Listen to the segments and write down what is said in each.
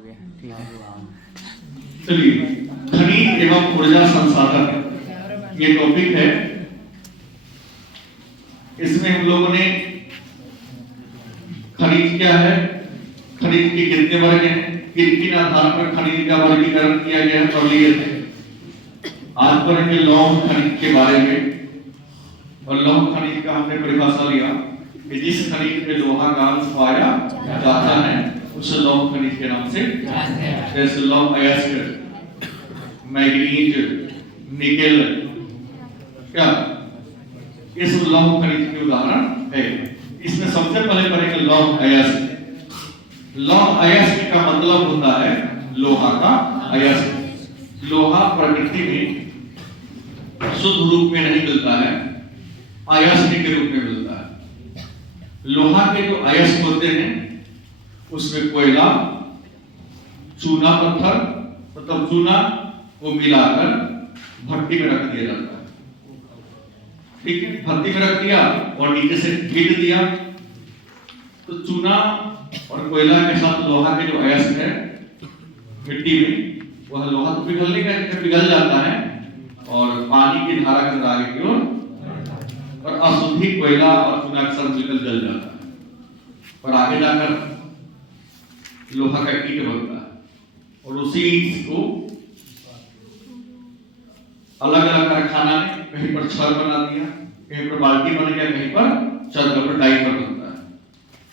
गया, ठीक है। चलिए, खनिज एवं ऊर्जा संसाधन ये टॉपिक है। इसमें हम लोगों ने खनिज क्या है, खनिज के कितने वर्ग हैं, किन किन आधार पर खनिज का वर्गीकरण किया गया है पढ़ लिए थे। आज पढ़ेंगे लौह खनिज के बारे में। और लौह खनिज का हमने परिभाषा लिया कि जिस खनिज में लोहा का अंश पाया जाता है उसे लौह खनिज के नाम से जानते हैं। जैसे लौह अयस्क, मैग्नीज, निकेल, क्या ये सब लौह खनिज के उदाहरण है। इसमें सबसे पहले पढ़ेंगे लौह अयस्क। लौह अयस्क का मतलब होता है लोहा का अयस्क। लोहा प्रकृति में शुद्ध रूप में नहीं मिलता है, अयस्क के रूप में मिलता है। लोहा के जो अयस्क होते हैं उसमें कोयला, चूना पत्थर मतलब चूना को मिलाकर भट्टी में रख दिया जाता है। ठीक है, भट्टी में रख दिया और नीचे से हीट दिया तो चूना और कोयला के साथ लोहा के जो अयस्क है मिट्टी में, वह लोहा तो पिघलने का पिघल जाता है और पानी की धारा के अंदर आगे की ओर और अशुद्धि कोयला और चूना के साथ मिलकर जल जाता है और आगे जाकर लोहा का ईंट बनता है। और उसी ईंट को अलग अलग कारखाना में कहीं पर छड़ बना दिया, कहीं पर बाल्टी बन गया, कहीं पर चद्दर पर डाई पर बनता है।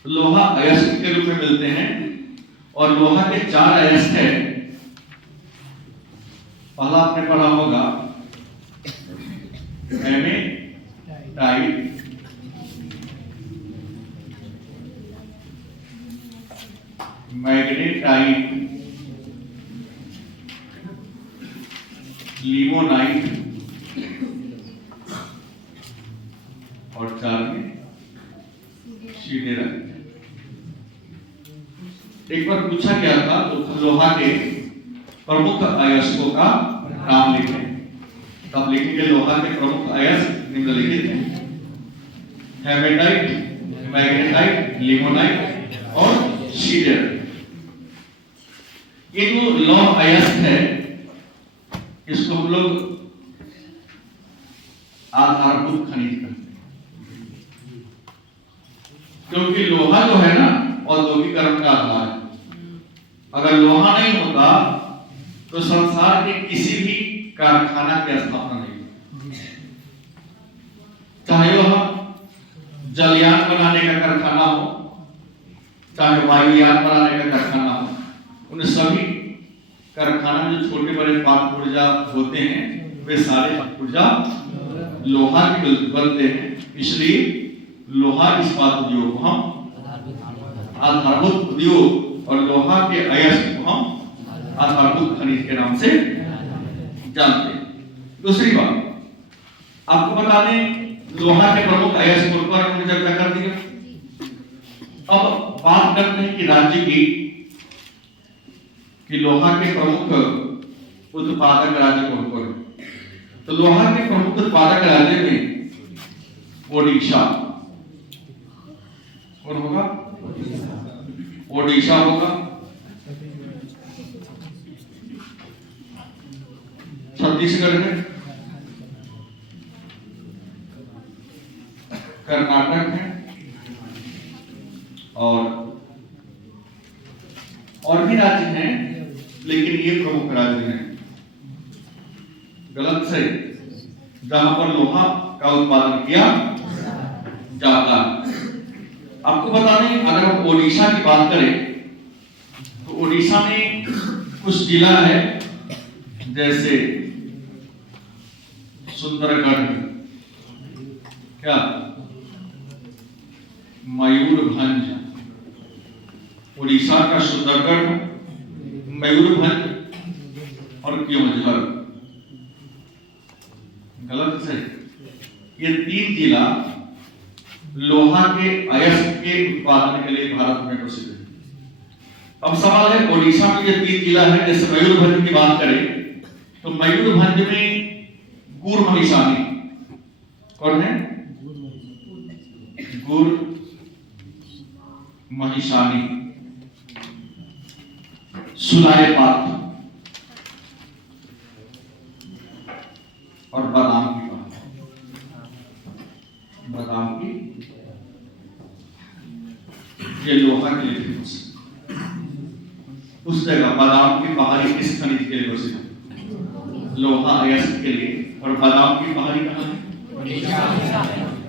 लोहा अयस्क के रूप में मिलते हैं और लोहा के 4 अयस्क है। पहला आपने पढ़ा होगा हेमेटाइट, मैग्नेटाइट, लिमोनाइट और 4 में सीडेराइट। एक बार पूछा गया था तो लोहा के प्रमुख अयस्कों का नाम लिखें। तब लिखेंगे लोहा के प्रमुख अयस्क निम्नलिखित हैं: हेमेटाइट, मैग्नेटाइट, लिमोनाइट और सीडेराइट। ये जो लौह अयस्क है इसको हम लोग आधारभूत खनिज कहते हैं, क्योंकि लोहा जो है ना औद्योगिकरण का आधार है। अगर लोहा नहीं होता तो संसार के किसी भी कारखाना की स्थापना नहीं होती। चाहे वह जलयान बनाने का कारखाना हो, चाहे वायुयान बनाने का कारखाना हो, उन सभी कारखाना में जो छोटे बड़े पाक पुर्जा होते हैं वे सारे पुर्जा लोहा के बनते हैं। इसलिए लोहा इस्पात उद्योग को हम आधारभूत उद्योग और लोहा के अयस्क को हम आधारभूत खनिज के नाम से जानते हैं। दूसरी बात आपको बता दें, लोहा के प्रमुख अयस्क पर हमने चर्चा कर दिया। अब बात करते हैं कि राज्य की कि लोहा के प्रमुख उत्पादक राज्य कौन कौन है। तो लोहा के प्रमुख उत्पादक राज्य में ओडिशा कौन होगा? ओडिशा होगा, छत्तीसगढ़ है, कर्नाटक है और भी राज्य हैं, लेकिन ये प्रमुख राज्य हैं। गलत से जहां पर लोहा का उत्पादन किया जाता है। आपको बता दें, अगर हम ओडिशा की बात करें तो ओडिशा में कुछ जिला है जैसे सुंदरगढ़, क्या मयूरभंज, उड़ीसा का सुंदरगढ़, मयूरभंज और केवंझर। गलत से ये 3 जिला लोहा के अयस्क के उत्पादन के लिए भारत में प्रसिद्ध है। अब सवाल है, ओडिशा में ये 3 जिला है, जैसे मयूरभंज की बात करें तो मयूरभंज में गुर महिसानी कौन है? गुर महिसानी सुलाए पात और बादाम की पहाड़ी। बादाम की ये लोहा के लिए फेमस है। उस जगह बादाम की पहाड़ी किस खनिज के लिए प्रसिद्ध है? लोहा अयस्क के लिए। और बादाम की पहाड़ी कहाँ है?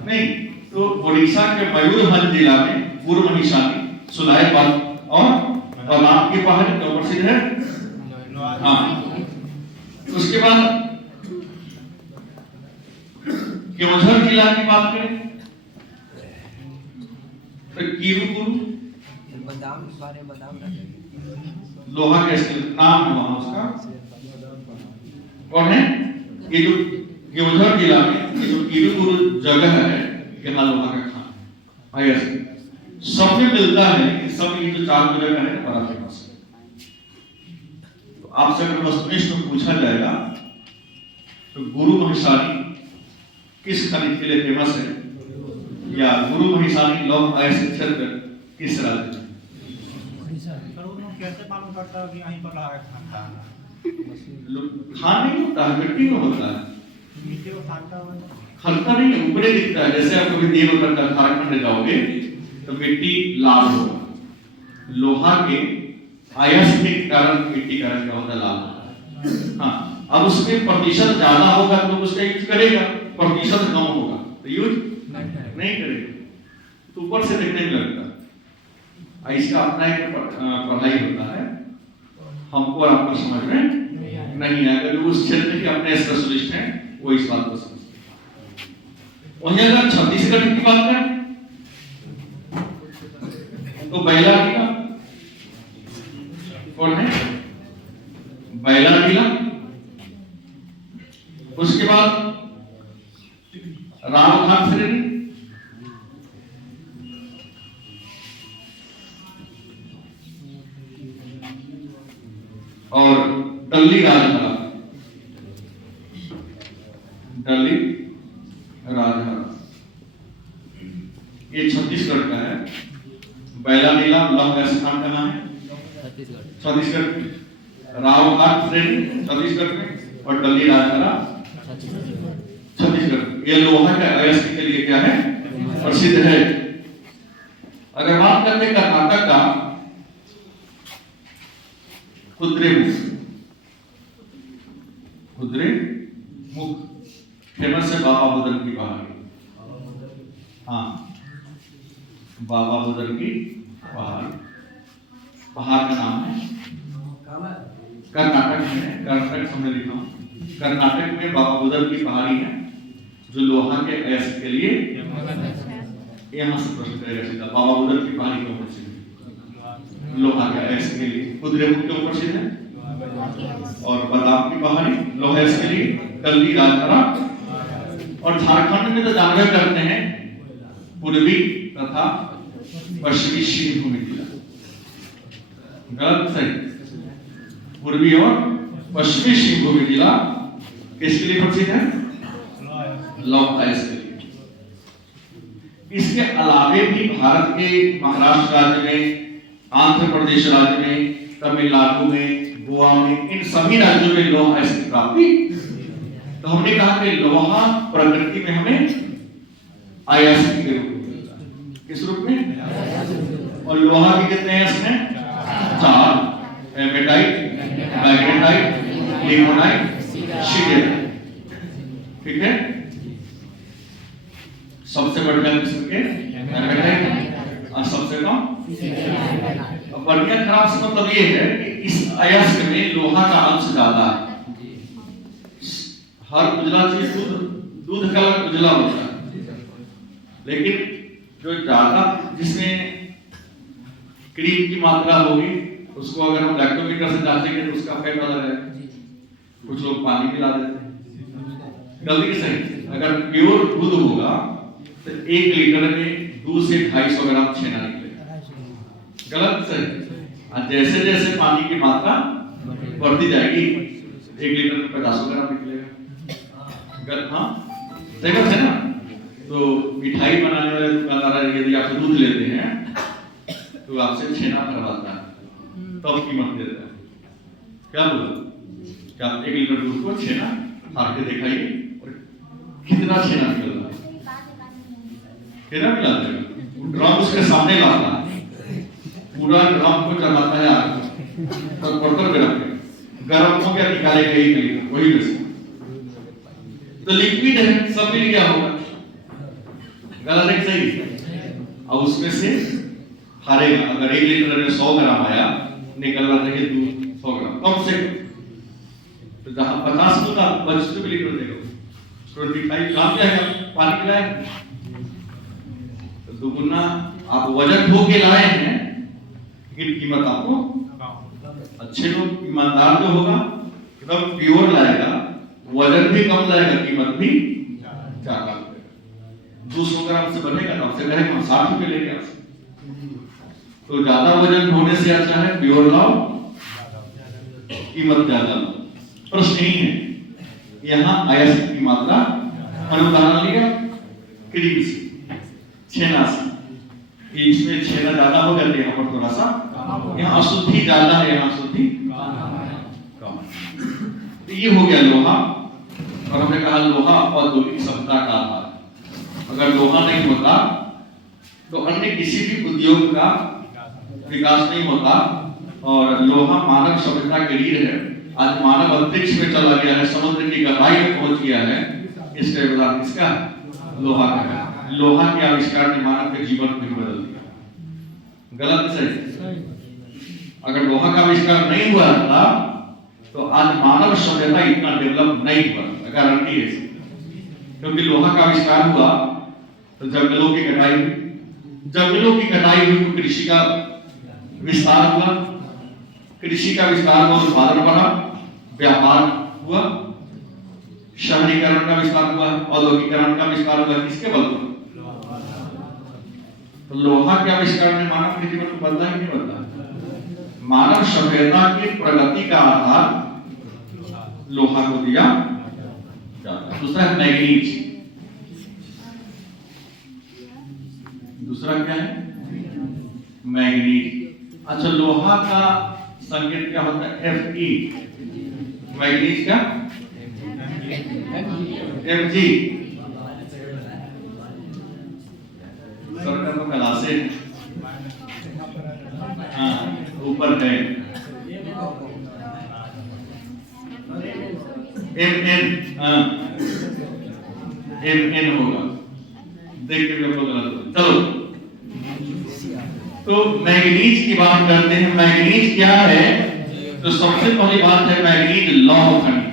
नहीं, तो ओडिशा के मयूरभंज जिला में पूर्व निशानी सुलाए पात और बादाम की पहाड़ी क्यों प्रसिद्ध है? हाँ। उसके बाद केवझर जिला की बात करें तो कीरूपुर लोहा का नाम है वहां उसका। कौन है? ये जो केवझर जिला में ये जो कीरूपुर जगह है यहाँ लोहा का खान ऐसे सब में मिलता है। सब ये जो चार जगह है बड़ा फेमस है। तो आपसे अगर वस्तुनिष्ठ में पूछा जाएगा तो गुरु महिषाणी किस खनिज के लिए फेमस है, या गुरु महिषाणी लौह अयस्क क्षेत्र किस राज्य में? कैसे मालूम करता है कि यहीं पर रहा है खान नहीं होता है, मिट्टी में होता है। मिट्टी को खलता नहीं है, ऊपरे दिखता है। जैसे आप कभी देवघर का झारखंड जाओगे तो मिट्टी लाल होगा। लोहा के अयस्क के कारण मिट्टी का रंग क्या होता है? लाल। हाँ, अब उसमें प्रतिशत ज्यादा होगा तो उसका यूज करेगा, प्रतिशत कम होगा तो यूज नहीं करेगा। तो ऊपर से देखने में लगता है। इसका अपना एक पढ़ाई होता है, हमको और आपको समझ में नहीं आएगा। जो उस क्षेत्र के अपने स्पेशलिस्ट हैं वो इस बात को समझते हैं। वहीं अगर छत्तीसगढ़ की बात करें तो बैला जिला कौन है? बैला जिला। उसके बाद रामखान श्रेणी, और डल्ली राजहरा। डल्ली राजहरा ये छत्तीसगढ़ का है। बैला नीला लौह स्थान कहाँ है? छत्तीसगढ़ में। रावघाट श्रेणी छत्तीसगढ़ में और डल्ली राजहरा छत्तीसगढ़। ये लोहा के अयस्क के लिए क्या है? प्रसिद्ध है। अगर बात करते हैं कर्नाटक का कुद्रेमुख फेमस है। बाबा बुदन की पहाड़ी। हाँ, बाबा बुदन की पहाड़ी पहाड़ का नाम है। कर्नाटक में, कर्नाटक हमने लिखा हूं, कर्नाटक में बाबा बुदन की पहाड़ी है जो लोहा के अयस्क के लिए यहाँ से प्रश्न करेगा सीधा। बाबा बुदन की पहाड़ी क्यों प्रसिद्ध है? लोहा के अयस्क के लिए। कुद्रेमुख क्यों प्रसिद्ध है? और बादाम की पहाड़ी लोहा के लिए। डल्ली राजहरा। और झारखंड में तो जानवे करते हैं पूर्वी तथा पश्चिमी सिंहभूमि जिला। गलत सही? पूर्वी और पश्चिमी सिंहभूमि जिला किसके लिए प्रसिद्ध है? लौह अयस्क के लिए। इसके अलावे भी भारत के महाराष्ट्र राज्य में, आंध्र प्रदेश राज्य में, तमिलनाडु में, गोवा में, इन सभी राज्यों में लौह अयस्क की प्राप्ति। तो हमने कहा कि लोहा प्रकृति में हमें अयस्क के रूप में मिलता है। किस रूप में? और लोहा के कितने अयस्क हैं? 4। हेमेटाइट, मैग्नेटाइट, लिमोनाइट, शिगेराइट। ठीक है। सबसे बढ़िया किस्म के हेमेटाइट और सबसे कम। बढ़िया खराब से मतलब ये है कि इस अयस्क में लोहा का अंश ज्यादा है। हर उजला चीज दूध का उजला होता है, लेकिन जो ज्यादा जिसमें क्रीम की मात्रा होगी उसको अगर हम लैक्टोमीटर से जांचेंगे तो उसका फैट अलग है। कुछ लोग पानी मिला देते हैं। गलती सही। अगर प्योर दूध होगा तो 1 लीटर में 2 से 250 ग्राम छेना निकलेगा। गलत सही? जैसे जैसे पानी की मात्रा बढ़ती जाएगी 1 लीटर में 50 ग्राम निकलेगा। हाँ, सही बात है ना? तो मिठाई बनाने वाले दुकानदार यदि आप दूध लेते हैं तो आपसे छेना भरवाता है, तब कीमत देता है। क्या बोला कि आप 1 लीटर दूध को छेना फाड़ के दिखाइए और कितना छेना निकल रहा है, कितना मिला देगा। ड्रम उसके सामने लाता है, पूरा ड्रम को चढ़ाता है आग पर बर्तन गर्म हो गया, निकालेगा 1 लीटर वही में से, तो लिक्विड है, सब मिल गया होगा, गलत है सही। अब उसमें से हारेगा, अगर 1 लीटर में 100 ग्राम आया, निकल रहा था कि 100 ग्राम कम से, तो जहां 50 होगा 25 लीटर देगा, 25 ग्राम जाएगा, पानी पिलाएगा। तो दुगुना आप वजन धो के लाए हैं, लेकिन कीमत आपको, अच्छे लोग ईमानदार जो होगा एकदम प्योर लाएगा, वजन भी कम लाएगा, कीमत भी ज्यादा। 200 ग्राम से बनेगा तो आपसे कहेगा हम 60 रुपए लेंगे आपसे। तो ज्यादा वजन होने से अच्छा है प्योर लाओ, कीमत ज्यादा लो। प्रश्न नहीं है, यहाँ आयासिक की मात्रा अनुदान लिया क्रीम से, छेना से, इसमें छेना ज्यादा हो जाती है, यहाँ पर थोड़ा सा, यहाँ अशुद्धि ज्यादा है, यहाँ अशुद्धि कम। तो ये हो गया लोहा, और हमने कहा लोहा औद्योगिक सभ्यता का आधार। अगर लोहा नहीं होता तो अन्य किसी भी उद्योग का विकास नहीं होता, और लोहा मानव सभ्यता की रीढ़ है। आज मानव अंतरिक्ष में चला गया है, समुद्र की गहराई में पहुंच गया है, इसका योगदान किसका? लोहा का है। लोहा के आविष्कार ने मानव के जीवन को बदल दिया। गलत सही? अगर लोहा का आविष्कार नहीं हुआ था तो आज मानव सभ्यता इतना डेवलप नहीं हुआ, गारंटी है, क्योंकि लोहा का आविष्कार हुआ तो जंगलों की कटाई हुई, जंगलों की कटाई हुई तो कृषि का विस्तार हुआ, कृषि का विस्तार हुआ, उत्पादन बढ़ा, व्यापार हुआ, शहरीकरण का विस्तार हुआ, औद्योगिकरण का विस्तार हुआ। किसके बल पर? तो लोहा के आविष्कार ने मानव के जीवन को बदला ही नहीं बदला। मानव सभ्यता की प्रगति का आधार लोहा को दिया जाता है। दूसरा है मैग्नीज। दूसरा क्या है? मैग्नीज। अच्छा, लोहा का संकेत क्या होता है? Fe। मैग्नीज का Mg। सरकार को क्लासे ऊपर है Mn, Mn होगा, देख के भी हम लोग गलत। चलो, तो मैग्नीज की बात करते हैं। मैग्नीज क्या है? तो सबसे पहली बात है मैग्नीज लौह खनिज।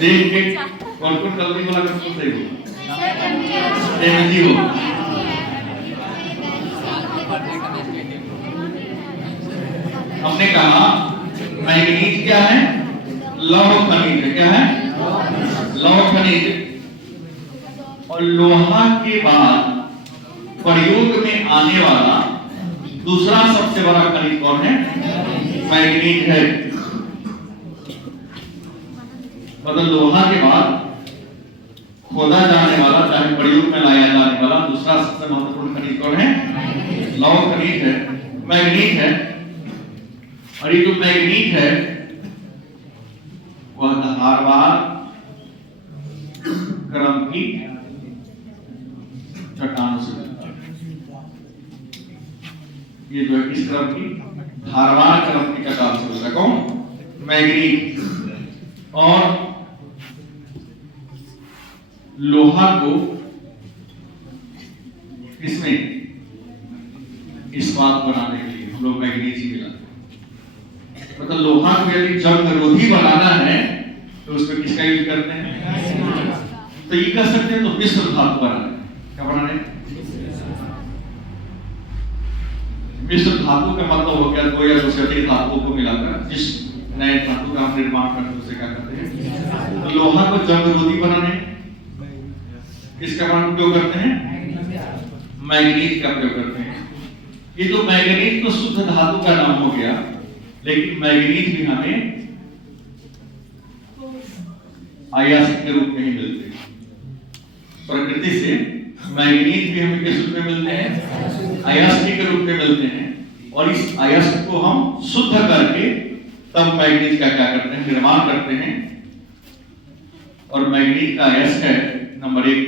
देख के कौन कौन गलती वाला कौन सही हो? Mg हो। हमने कहा मैग्नीज क्या है? लौह खनिज। क्या है? लौह खनिज। और लोहा के बाद प्रयोग में आने वाला दूसरा सबसे बड़ा खनिज कौन है? मैग्नीज है। मतलब लोहा के बाद खोदा जाने वाला, चाहे प्रयोग में लाया जाने वाला दूसरा सबसे महत्वपूर्ण खनिज कौन है? लौह खनिज है, मैग्नीज है। और ये जो मैग्नीज है वह धारवाड़ क्रम की चट्टानों से, ये जो है किस क्रम की? धारवाड़ क्रम की चट्टान से होता है। कौन? मैग्नीज। और लोहा को इसमें इस्पात बनाने के लिए हम लोग मैग्नीज ही मिलाते हैं। मतलब लोहा को यदि जंग रोधी बनाना है तो उसमें किसका यूज करते हैं? तो ये कर सकते हैं तो मिश्र धातु बनाने। क्या बनाने? मिश्र धातु का मतलब हो गया दो या दो से अधिक धातुओं को मिलाकर जिस नए धातु का हम निर्माण करते हैं उसे क्या करते हैं? तो लोहा को जंग रोधी बनाने किसका प्रयोग करते हैं? मैग्नीज का प्रयोग करते हैं। ये तो मैग्नीज तो शुद्ध धातु का नाम हो गया, लेकिन मैग्नीज भी हमें आयासिक के रूप में ही मिलते हैं। प्रकृति से मैग्नीज भी हमें किस रूप में मिलते हैं? अयस्क के रूप में मिलते हैं। और इस अयस्क को हम शुद्ध करके तब मैग्नीज का क्या करते हैं? निर्माण करते हैं। और मैग्नीज का अयस्क है नंबर 1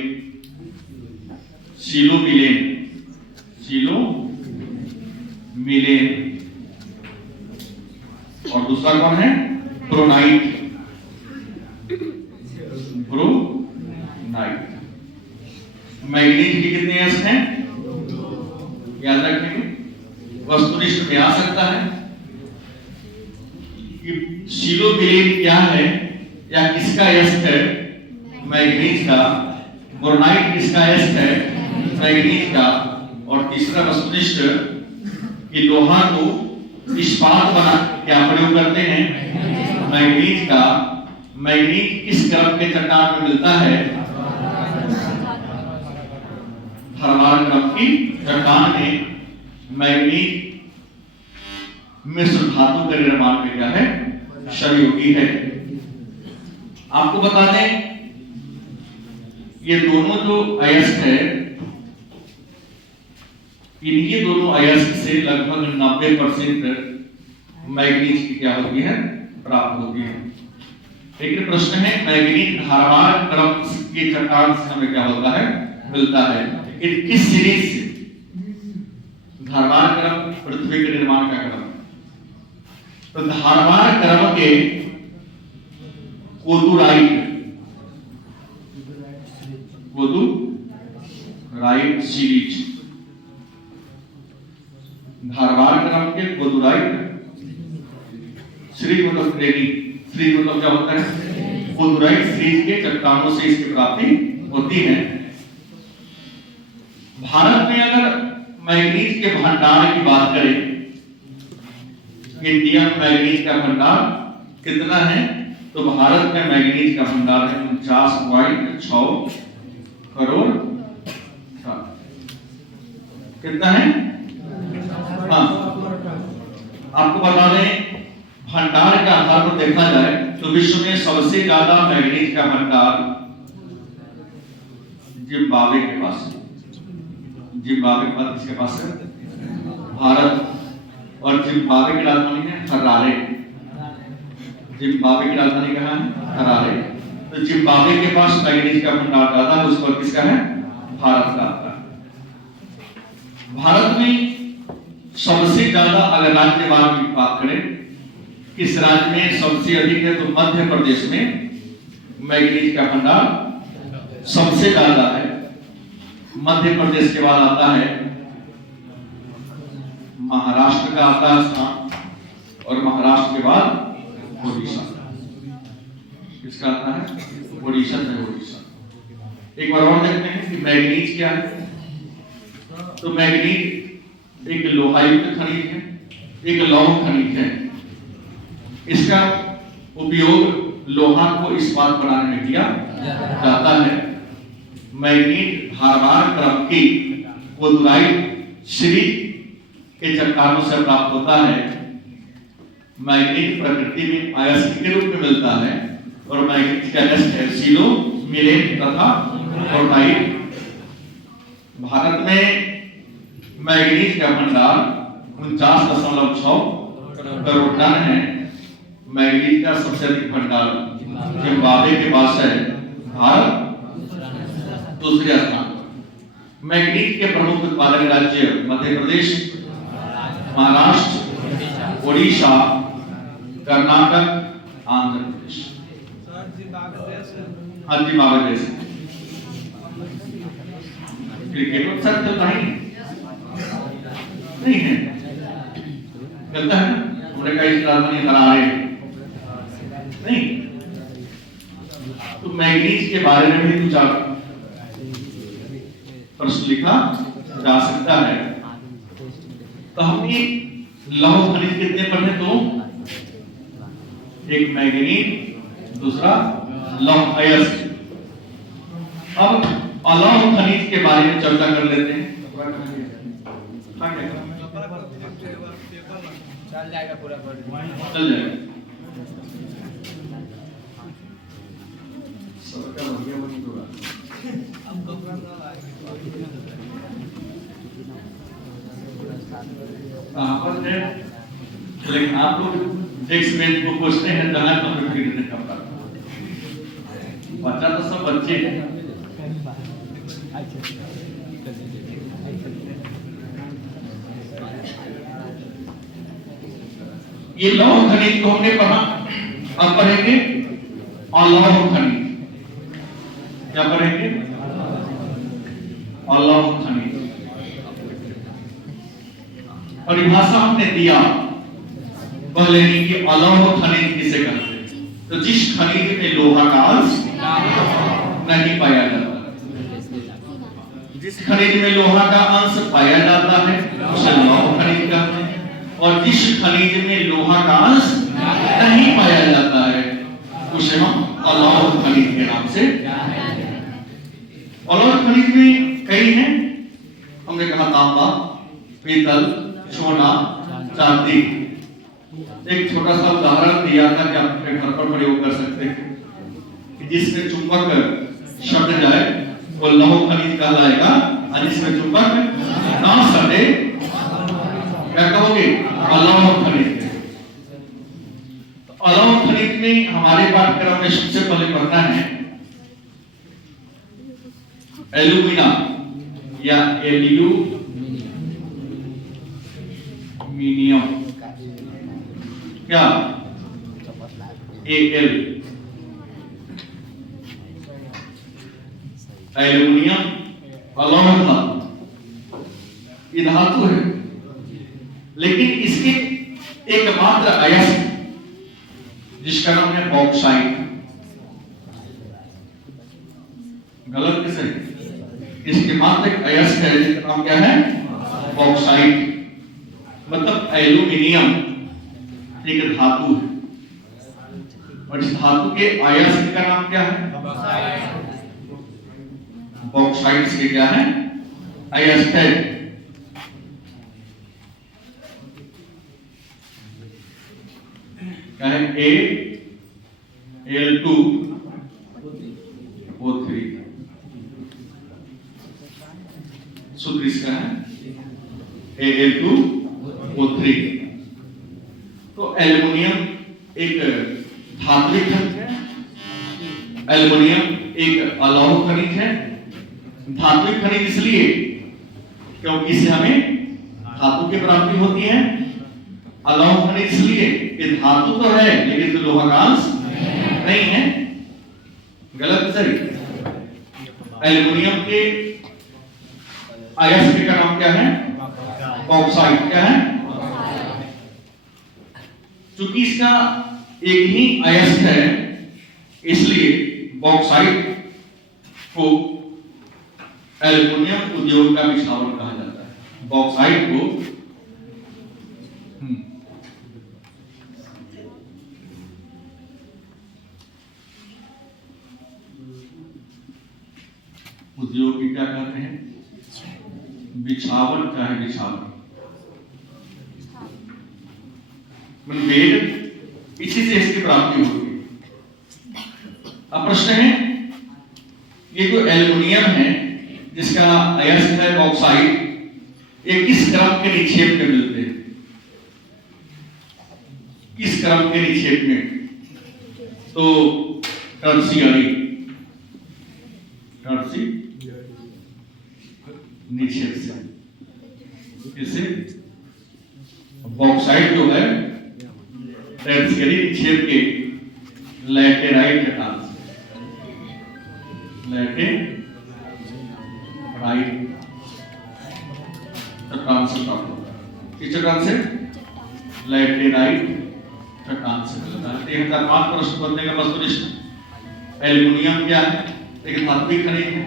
सिलोमिलेन। और दूसरा कौन है? प्रोनाइट। मैग्नीज के कितने अयस्क हैं? याद रखेंगे, वस्तुनिष्ठ में आ सकता है कि सिलोमिलेन क्या है या किसका अयस्क है? मैग्नीज का। बोरोनाइट किसका अयस्क है? मैग्नीज का। और तीसरा वस्तुनिष्ठ कि लोहा को इस्पात बना क्या प्रयोग करते हैं? मैग्नीज का। मैग्नीज किस क्रम के चट्टान में मिलता है? धरवार क्रम की चट्टान में मैग्नीज मिश्र धातु के निर्माण में क्या है? सहयोगी है। आपको बता दें ये दोनों जो अयस्क है, इनके दोनों अयस्क से लगभग 90% मैग्नीज की क्या होती है? प्राप्त होती है। लेकिन प्रश्न है मैग्नीज धारवार क्रम के चट्टान से हमें क्या होता है? मिलता है। किस सीरीज से? धारवार क्रम पृथ्वी के निर्माण का क्रम। तो धारवार क्रम के कोदुराइट सीरीज, धारवार क्रम के कोदुराइट श्री मतलब क्या होता है? कोदुराइट सीरीज के चट्टानों से इसकी प्राप्ति होती है। भारत में अगर मैग्नीज के भंडार की बात करें, इंडिया में मैग्नीज का भंडार कितना है? तो भारत में मैग्नीज का भंडार है 49.6 करोड़। कितना है? हाँ, आपको बता दें भंडार के आधार पर देखा जाए तो विश्व में सबसे ज्यादा मैग्नीज का भंडार जिम्बाब्वे के पास है। जिम्बाब्वे के पास किसके पास है? भारत। और जिम्बाब्वे की राजधानी है हरारे। जिम्बाब्वे की राजधानी कहाँ है? हरारे। तो जिम्बाब्वे के पास मैग्नीज का भंडार ज्यादा है, उस पर किसका है? भारत का आता है। भारत में सबसे ज्यादा अगर राज्यवार की बात करें, किस राज्य में सबसे अधिक है? तो मध्य प्रदेश में मैग्नीज का भंडार सबसे ज्यादा है। मध्य प्रदेश के बाद आता है महाराष्ट्र का आता है स्थान, और महाराष्ट्र के बाद ओडिशा। किसका आता है? ओडिशा से ओडिशा। एक बार और देखते हैं कि मैग्नीज क्या है। तो मैग्नीज एक लोहायुक्त खनिज है, एक लौह खनिज है। इसका उपयोग लोहा को इस्पात बनाने में किया जाता है। मैग्नीज धारवार क्रम की कोदुराइट सीरीज के चट्टानों से प्राप्त होता है। मैग्नीज प्रकृति में अयस्क के रूप में मिलता है और मैग्नीज का अयस्क है सिलोमिलेन तथा बोरोनाइट। भारत में मैग्नीज का भंडार 49.6 करोड़ टन है। मैग्नीज का सबसे अधिक भंडार जिम्बाब्वे के पास है, भारत दूसरे स्थान पर। मैग्नीज के प्रमुख उत्पादक राज्य मध्य प्रदेश, महाराष्ट्र, ओडिशा, कर्नाटक, आंध्र प्रदेश। हाँ, जिम्बाब्वे देश क्रिकेट सर चलता ही नहीं है, चलता है ना? हमने कहा इस राजधानी हरारे नहीं। तो मैग्नीज के बारे में भी कुछ प्रश्न लिखा जा सकता है। तो हमने लौह खनिज कितने पढ़े? तो एक मैग्नीज, दूसरा लौह अयस्क। अब अलौह खनिज के बारे में चर्चा कर लेते हैं। चल जाएगा पूरा, चल जाएगा। सबका बढ़िया बनी होगा। कहाँ पर है? लेकिन आप लोग डेस्क बेंच को पूछते हैं जहाँ कंप्यूटर नहीं कर पाते। बच्चा तो सब बच्चे हैं। ये लौह खनिज को हमने पढ़ा, अब पढ़ेंगे अलौह खनिज। क्या पढ़ेंगे? अलौह खनिज। परिभाषा हमने दिया पहले कि अलौह खनिज किसे कहते हैं। तो जिस खनिज में लोहा का अंश नहीं पाया जाता, जिस खनिज में लोहा का अंश पाया जाता है उसे लौह खनिज कहते हैं, और जिस खनिज में लोहा का अंश नहीं पाया जाता है उसे हम अलौह खनिज के नाम से। अलौह खनिज में कई हैं, हमने कहा तांबा, पीतल, सोना, चांदी। एक छोटा सा उदाहरण दिया था कि आप अपने घर पर प्रयोग कर सकते हैं कि जिसमें चुंबक सट जाए वो लौह खनिज कहलाएगा, और जिसमें चुंबक ना सटे क्या कहोगे? अलौह खनिज। अलौह खनिज में हमारे पाठ्यक्रम में सबसे पहले पढ़ना है एल्यूमिना या एल्यूमिनियम। क्या? एल एल्यूमिनियम अलौह धातु, ये धातु है, लेकिन इसके एकमात्र अयस्क जिसका नाम है बॉक्साइट। गलत किसे? इसके मात्र एक अयस्क है जिसका नाम क्या है? बॉक्साइट। मतलब एल्यूमिनियम एक धातु है, और इस धातु के अयस्क का नाम क्या है? बॉक्साइट के क्या है? अयस्क है। क्या है? Al2O3 सूत्र इसका है Al2O3। तो एल्युमिनियम एक धात्विक खनिज है, एल्युमिनियम एक अलौह खनिज है। धात्विक खनिज इसलिए क्योंकि इससे हमें धातु की प्राप्ति होती है। अलौह खनिज इसलिए कि धातु तो है लेकिन तो लोहा का अंश नहीं है। गलत? सही। एल्युमिनियम के अयस्क का नाम क्या है? बॉक्साइट। क्या है? चूंकि इसका एक ही अयस्क है इसलिए बॉक्साइट को एल्युमिनियम उद्योग का बिछावन कहा जाता है। बॉक्साइट को उद्योग की क्या कहते हैं? बिछावन। क्या है बिछावन? वेद इसी से इसकी प्राप्ति होती है। अब प्रश्न है, ये जो एल्युमिनियम है जिसका अयस्क है बॉक्साइट, ये किस क्रम के निक्षेप में मिलते हैं? किस क्रम के निक्षेप में? तो टर्शियरी निक्षेप से। इससे बॉक्साइट जो है टर्शियरी निक्षेप के लैटेराइट चट्टान से, लैटेराइट चट्टान से प्राप्त होता है। किस चट्टान से? लैटेराइट चट्टान से मिलता है। 3005 प्रश्न बनने का वस्तुनिष्ठ। एल्युमिनियम क्या है? एक धात्विक खनिज है।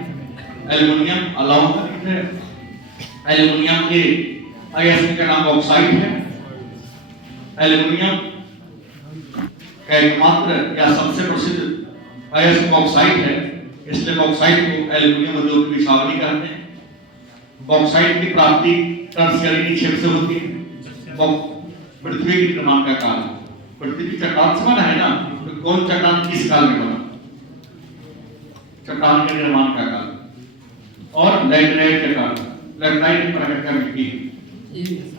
एल्युमिनियम अलौह खनिज है। एल्युमिनियम के अयस्क का नाम बॉक्साइट है। एल्युमिनियम का एकमात्र या सबसे प्रसिद्ध अयस्क बॉक्साइट है, इसलिए बॉक्साइट को एल्युमिनियम उद्योग की बिछावनी कहते हैं। बॉक्साइट की प्राप्ति टर्शियरी निक्षेप से होती है। पृथ्वी की निर्माण का काल, पृथ्वी की चट्टान से बना है ना, तो कौन चट्टान किस काल में बना? चट्टान के निर्माण का कारण, और लैटेराइट के कारण। लैटेराइट प्रकार का मिट्टी है,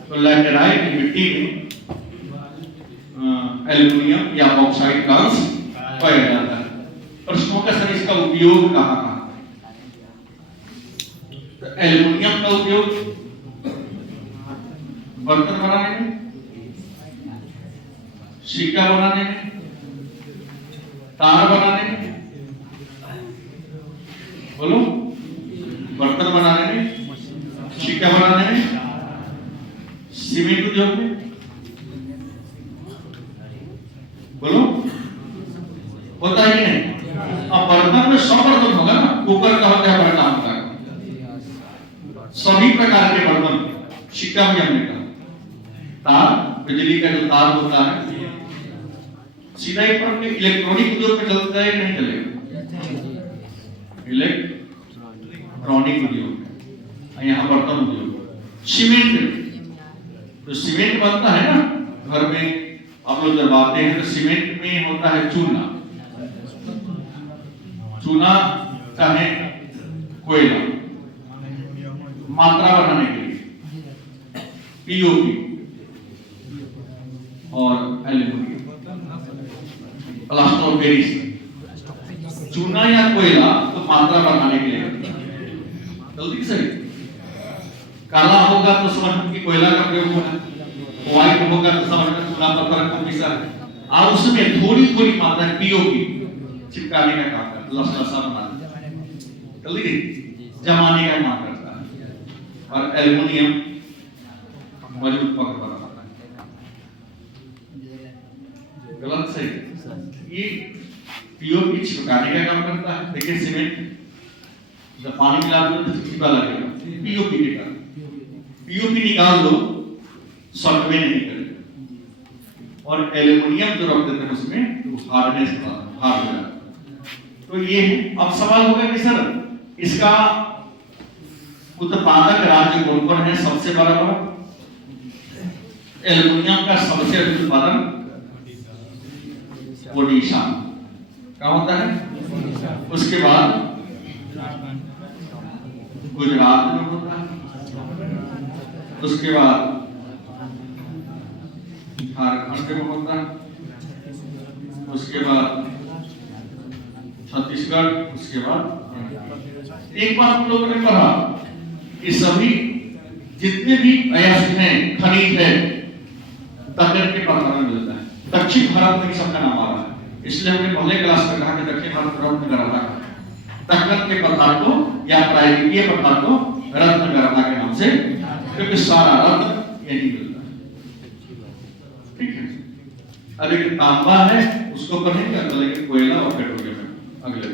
तो लैटेराइट की मिट्टी में एल्युमिनियम या बॉक्साइट का अंश पाया जाता है। प्रश्नों का सर इसका उपयोग कहाँ कहाँ? तो एल्युमिनियम का उपयोग बर्तन बनाने में, सिक्का बनाने में, तार बनाने में, बोलो, बर्तन बनाने में, सिक्का बनाने में, सीमेंट उद्योग में, बोलो, होता है कि नहीं? अब बर्तन में 100 बर्तन होगा ना, कुकर का होता है, बड़ा काम का, सभी प्रकार के बर्तन, सिक्का भी हमने कहा, तार, बिजली का जो तार होता है, सीधा ही पर इलेक्ट्रॉनिक उद्योग में चलता है नहीं चलेगा? इलेक्ट्रॉनिक उद्योग, यहाँ बर्तन उद्योग। सीमेंट, तो सीमेंट बनता है ना घर में, आप लोग जब आते हैं तो सीमेंट में होता है चूना, चूना चाहे कोयला, मात्रा बढ़ाने के लिए, पीओपी और एल्युमिनियम, प्लास्टर ऑफ पेरिस। चूना या कोयला तो मात्रा बढ़ाने के लिए, जल्दी से काला होगा तो समझ कि कोयला का प्रयोग होगा, व्हाइट होगा तो समझ में चूना पत्थर को मिसा है, और उसमें थोड़ी थोड़ी मात्रा पीओपी चिपकाने का काम करता है, लसलसा बनाने, जल्दी जमाने का काम करता है। और एल्युमिनियम मजबूत पकड़ बनाता है। गलत सही? ये पीओपी चिपकाने का काम करता है। देखिए सीमेंट जब पानी मिला दो तो चिपका लगेगा, पीओपी के कारण। पीओपी निकाल दो, सॉल्ट में नहीं करेगा, और एल्युमिनियम जो रख देते हैं उसमें तो हार्डनेस हार्ड हो जाता है। तो ये अब सवाल होगा कि सर इसका उत्पादक राज्य कौन कौन है? सबसे बड़ा एल्युमिनियम का सबसे अधिक उत्पादन ओडिशा का होता है, उसके बाद गुजरात में होता है, उसके बाद झारखंड में होता है, उसके बाद छत्तीसगढ़, उसके बाद एक बार हम लोगों ने पढ़ा कि सभी जितने भी अयस्क हैं, खनिज है, तमिल के पदार्थ में मिलता है। दक्षिण भारत में सबका नाम आ रहा है, इसलिए हमने पहले क्लास में कहा कि दक्षिण भारत में रत्न गरदा, दक्षिण के पदार्थ को या प्रायद्वीपीय पदार्थ को रत्न गरदा के नाम से, क्योंकि सारा रत्न यही मिलता है। ठीक है, अब एक तांबा है, उसको पढ़ेंगे, अगले कोयला और पेट्रोलियम अगले